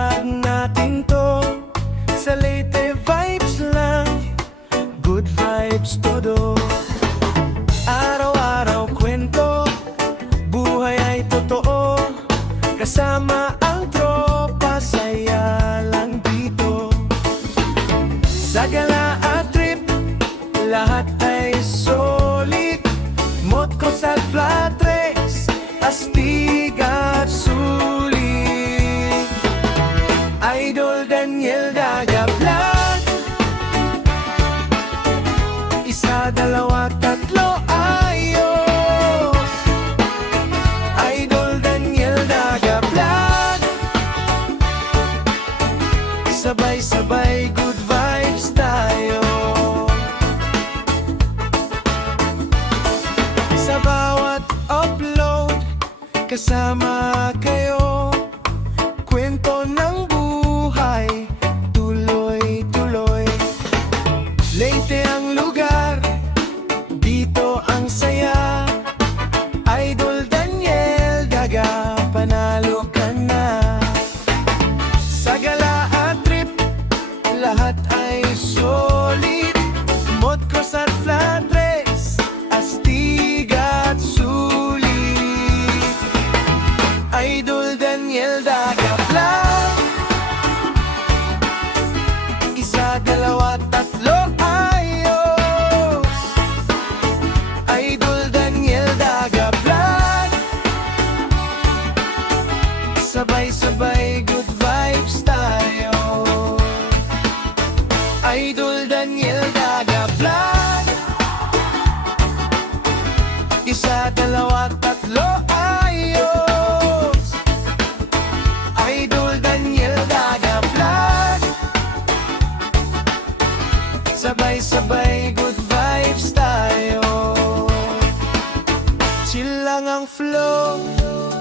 Vlog natin to, sa Leyte vibes lang, good vibes todo. Araw-araw kwento, buhay ay totoo, kasama ang tropa, saya lang dito. Sa gala at trip, lahat ay solid, Motcross at flat race, astig at sulit. Idol Daniel Daga Vlog, isa, dalawa, tatlo, ayos. Idol Daniel Daga Vlog, sabay-sabay good vibes tayo. Sa bawat upload, kasama kayo, kwento ng buhay, tuloy-tuloy. Leyte ang lugar, dito ang saya. Idol Daniel Daga, panalo ka na. Sa gala at trip, lahat ay solid, Motcross at flat race, astig at sulit. Idol Daniel Daga Vlog, isa, dalawa, tatlo, ayos. Idol Daniel Daga Vlog, sabay-sabay good vibes tayo. Idol Daniel Daga Vlog, isa, dalawa, tatlo, ayos. Idol Daniel Daga Vlog, sabay-sabay good vibes tayo. Chill lang ang flow,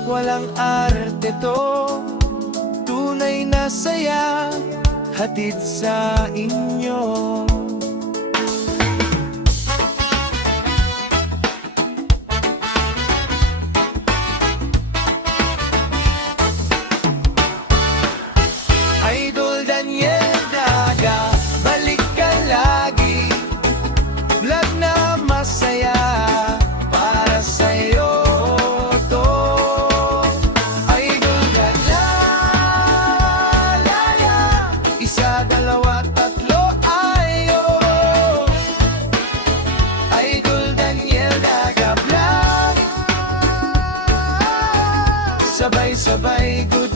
walang arte to, tunay na saya, hatid sa inyo. Idol Daniel Daga, balik ka lagi, vlog na masaya, para sa'yo to. Idol Daga, isa, dalawa, tatlo, ayos. Idol Daniel Daga Vlog, sabay-sabay good